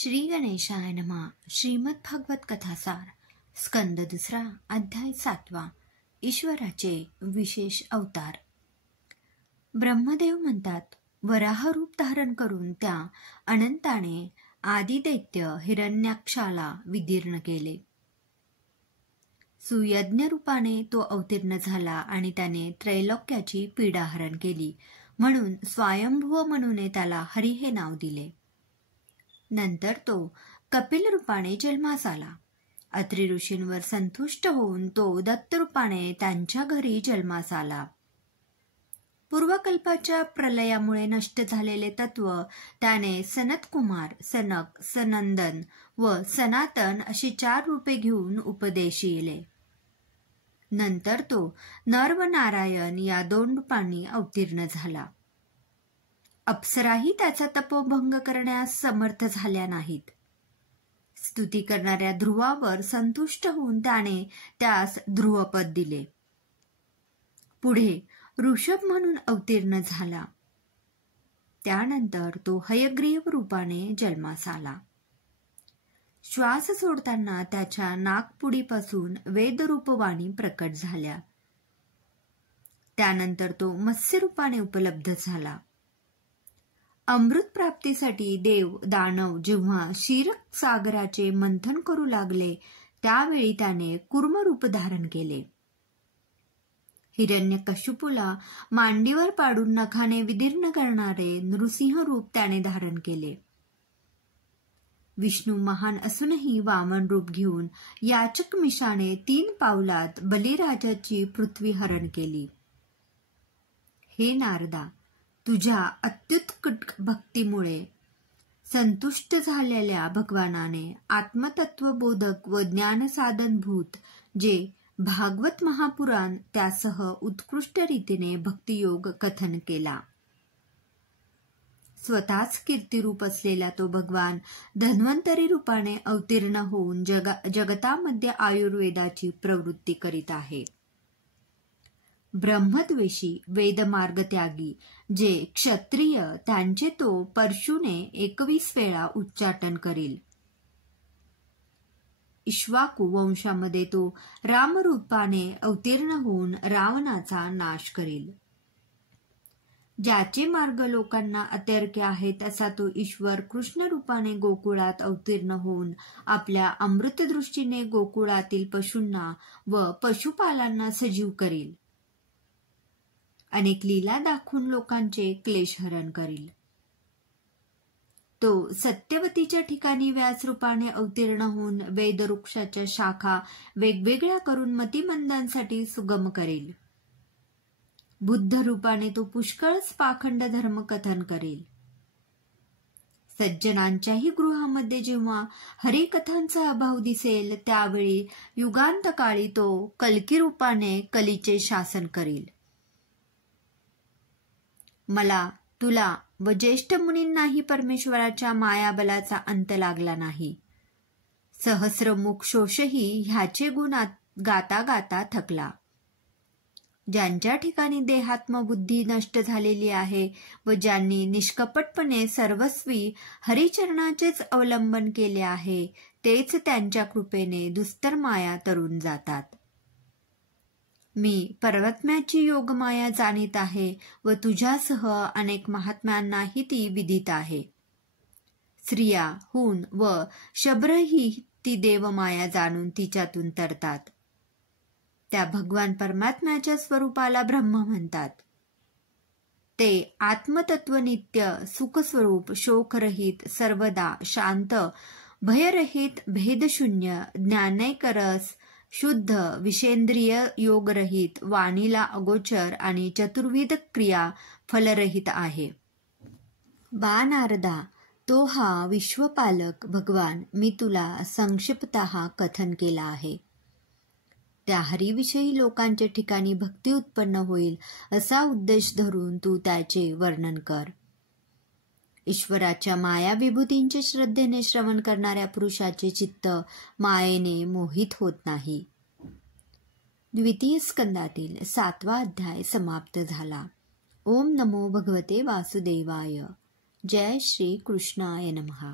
श्री गणेशाय नमः. श्रीमद भागवत कथासार स्कंद 2 अध्याय 7. ईश्वराचे विशेष अवतार. ब्रह्मदेव म्हणतात, वराह रूप धारण करून त्या अनंताने आदिदैत्य हिरण्याक्षाला विदीर्ण केले. सुयज्ञ रूपाने तो अवतीर्ण झाला आणि त्याने त्रैलोक्याची पीडा हरण केली, म्हणून स्वयंभुव म्हणून त्याला हरी हे नाव दिले. नंतर तो कपिल रूपाने जन्मास आला. अत्रि ऋषींवर संतुष्ट होऊन तो दत्त रूपाने त्यांच्या घरी जन्मास आला. पूर्वकल्पाच्या प्रलयामुळे नष्ट झालेले तत्व त्याने सनतकुमार, सनक, सनंदन व सनातन अशी 4 रूपे घेऊन उपदेश येले. नंतर तो नर व नारायण या 2 रूपांनी अवतीर्ण झाला. अप्सराही त्याचा तपोभंग करण्यास समर्थ झाल्या नाहीत. स्तुती करणाऱ्या ध्रुवावर संतुष्ट होऊन त्याने त्यास ध्रुवपद दिले. पुढे ऋषभ म्हणून अवतीर्ण झाला. त्यानंतर तो हयग्रीव रूपाने जन्मास आला. श्वास सोडताना त्याच्या नाकपुडीपासून वेदरूपवाणी प्रकट झाल्या. त्यानंतर तो मत्स्य रूपाने उपलब्ध झाला. अमृत प्राप्तीसाठी देव दानव जेव्हा क्षीरक सागराचे मंथन करू लागले, त्यावेळी त्याने कूर्म रूप धारण केले. हिरण्यकशिपूला मांडीवर पाडून नखाने विदीर्ण करणारे नृसिंह रूप त्याने धारण केले. विष्णू महान असूनही वामन रूप घेऊन याचक मिशाने 3 पावलात बलिराजाची पृथ्वी हरण केली. हे नारदा, तुझ्या अत्युत्कट भक्तीमुळे संतुष्ट झालेल्या भगवानाने आत्मतत्वबोधक व ज्ञानसाधनभूत जे भागवत महापुराण त्यासह उत्कृष्ट रीतीने भक्तियोग कथन केला. स्वतःच कीर्तिरूप असलेला तो भगवान धन्वंतरी रूपाने अवतीर्ण होऊन जगतामध्ये आयुर्वेदाची प्रवृत्ती करीत आहे. ब्रह्मद्वेषी वेदमार्ग त्यागी जे क्षत्रिय त्यांचे तो परशुने 21 वेळा उच्चाटन करील. इक्ष्वाकू वंशामध्ये तो रामरूपाने अवतीर्ण होऊन रावणाचा नाश करील. ज्याचे मार्ग लोकांना अतर्क्य आहेत असा तो ईश्वर कृष्ण रूपाने गोकुळात अवतीर्ण होऊन आपल्या अमृतदृष्टीने गोकुळातील पशूंना व पशुपालांना सजीव करील. अनेक लीला दाखवून लोकांचे क्लेश हरण करील. तो सत्यवतीच्या ठिकाणी व्यास रूपाने अवतीर्ण होऊन वेदवृक्षाच्या शाखा वेगवेगळ्या करून मतिमंदांसाठी सुगम करेल. बुद्ध रूपाने तो पुष्कळच पाखंड धर्म कथन करेल. सज्जनांच्याही गृहामध्ये जेव्हा हरिकथांचा अभाव दिसेल, त्यावेळी युगांतकाळी तो कल्की रूपाने कलीचे शासन करील. मला, तुला व ज्येष्ठ मुनींनाही परमेश्वराच्या मायाबलाचा अंत लागला नाही. सहस्रमुख शोषही ह्याचे गुण गाता गाता थकला. ज्यांच्या ठिकाणी देहात्मबुद्धी नष्ट झालेली आहे व ज्यांनी निष्कपटपणे सर्वस्वी हरिचरणाचेच अवलंबन केले आहे, तेच त्यांच्या कृपेने दुस्तर माया तरून जातात. मी परमात्म्याची योगमाया जाणीत आहे व तुझ्यासह अनेक महात्म्यांनाही ती विदित आहे. स्त्रिया, हून व शबरही ती देवमाया जाणून तिच्यातून तरतात. त्या भगवान परमात्म्याच्या स्वरूपाला ब्रह्म म्हणतात. ते आत्मतत्व नित्य सुखस्वरूप, शोकरहित, सर्वदा शांत, भयरहित, भेदशून्य, ज्ञानैकरस, शुद्ध, विषेंद्रिय योगरहित, वाणीला अगोचर आणि चतुर्विध क्रिया फलरहित आहे. बा नारदा, तो हा विश्वपालक भगवान मी तुला संक्षिप्तः कथन केला आहे. त्या हरीविषयी लोकांच्या ठिकाणी भक्ती उत्पन्न होईल असा उद्देश धरून तू त्याचे वर्णन कर. ईश्वराच्या माया विभूतींचे श्रद्धेने श्रवण करणाऱ्या पुरुषाचे चित्त मायेने मोहित होत नाही. द्वितीय स्कंदातील 7वा अध्याय समाप्त झाला. ओम नमो भगवते वासुदेवाय. जय श्री कृष्णाय नमः.